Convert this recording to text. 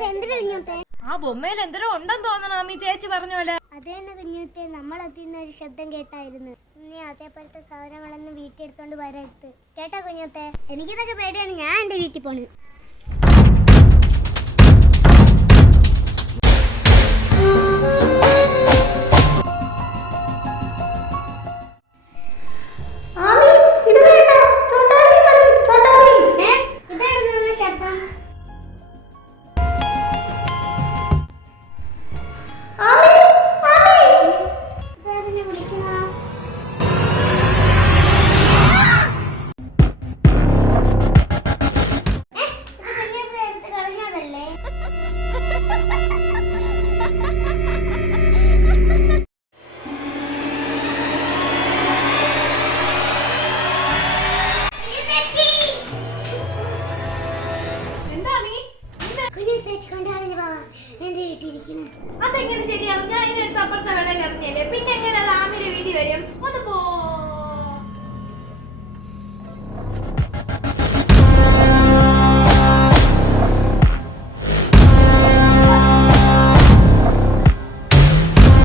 ആ ബൊമ്മയിൽ എന്തോ ഉണ്ടെന്ന് തോന്നണം അമ്മി ചേച്ചി പറഞ്ഞ പോലെ. അതേന്നെ കുഞ്ഞുത്തെ, നമ്മൾ അതിൽ ഒരു ശബ്ദം കേട്ടായിരുന്നു. നീ അതേപോലത്തെ സാധനങ്ങളൊന്നും വീട്ടിൽ എടുത്തോണ്ട് വരരുത് കേട്ടാ കുഞ്ഞുത്തെ. എനിക്കിതൊക്കെ പേടിയാണ്, ഞാൻ എന്റെ വീട്ടിൽ പോണ്.